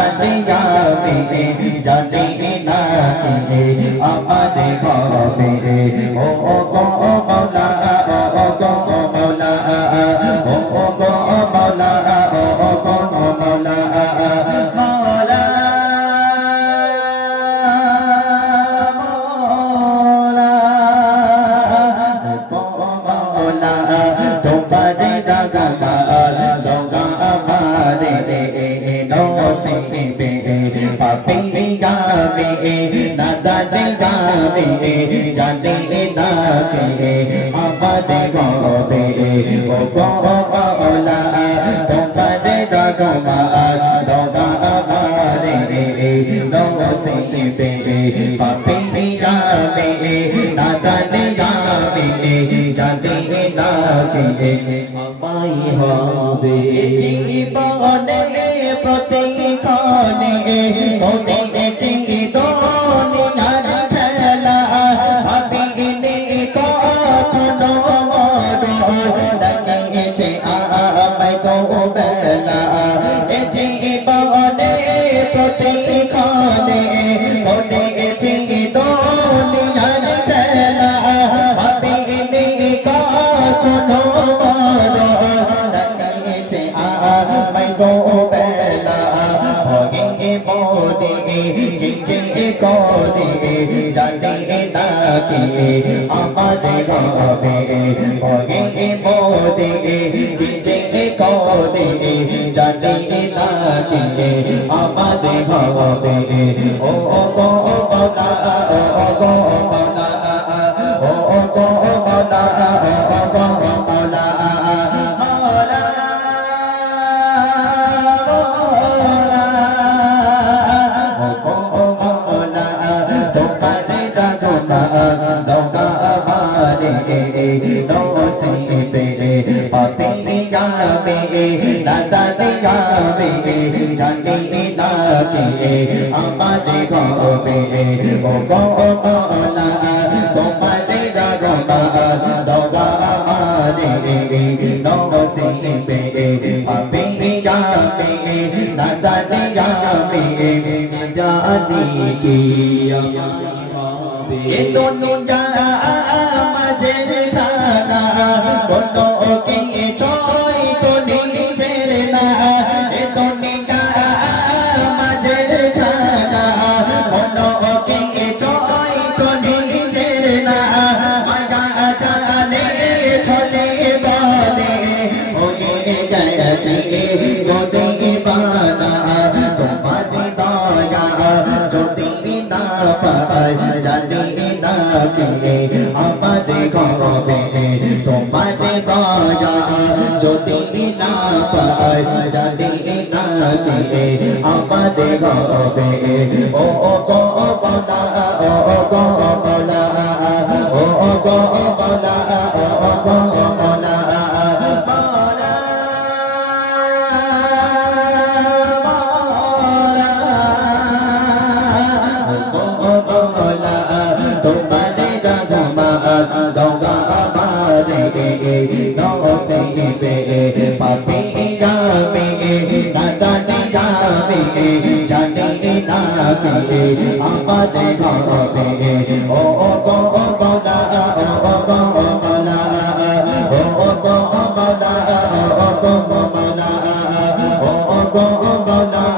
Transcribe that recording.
নাদানে গাবে জানে না কে আমারে গবে ও গাবে নাদানে গাবে জানে না কে আমারে গবে ও গো মৌলা তোমারে ডাকা লগা আমারে নসিবে পাপি গাবে নাদানে গাবে জানে না কে আমাই হবে জীবনে প্রতিক্ষণে মনে ভগে মোদে গিজে জাতিরে জানে না কে আমারে মোদিনে ভগে মোদে জাতিরে না কে আমারে গবে ও গো মৌলা আমাদের গবে ও গো মৌলা তোমারে রাগবা দগা আমারে নসিবে আপে গাবে নাদানে গাবে জানি কি এ দুনিয়া মাঝে খানা কত কি ছয় গেছে গোদে বানা তোমারে দয়া যদি না পাই জানি না কে আমারে গবে তোমারে দয়া যদি না পাই জানি না কে আমারে গবে ও গো বলা ও গো বলা ও গো বলা আমারে গবে ও গো মৌলা ও গো মৌলা ও গো মৌলা ও গো মৌলা ও গো মৌলা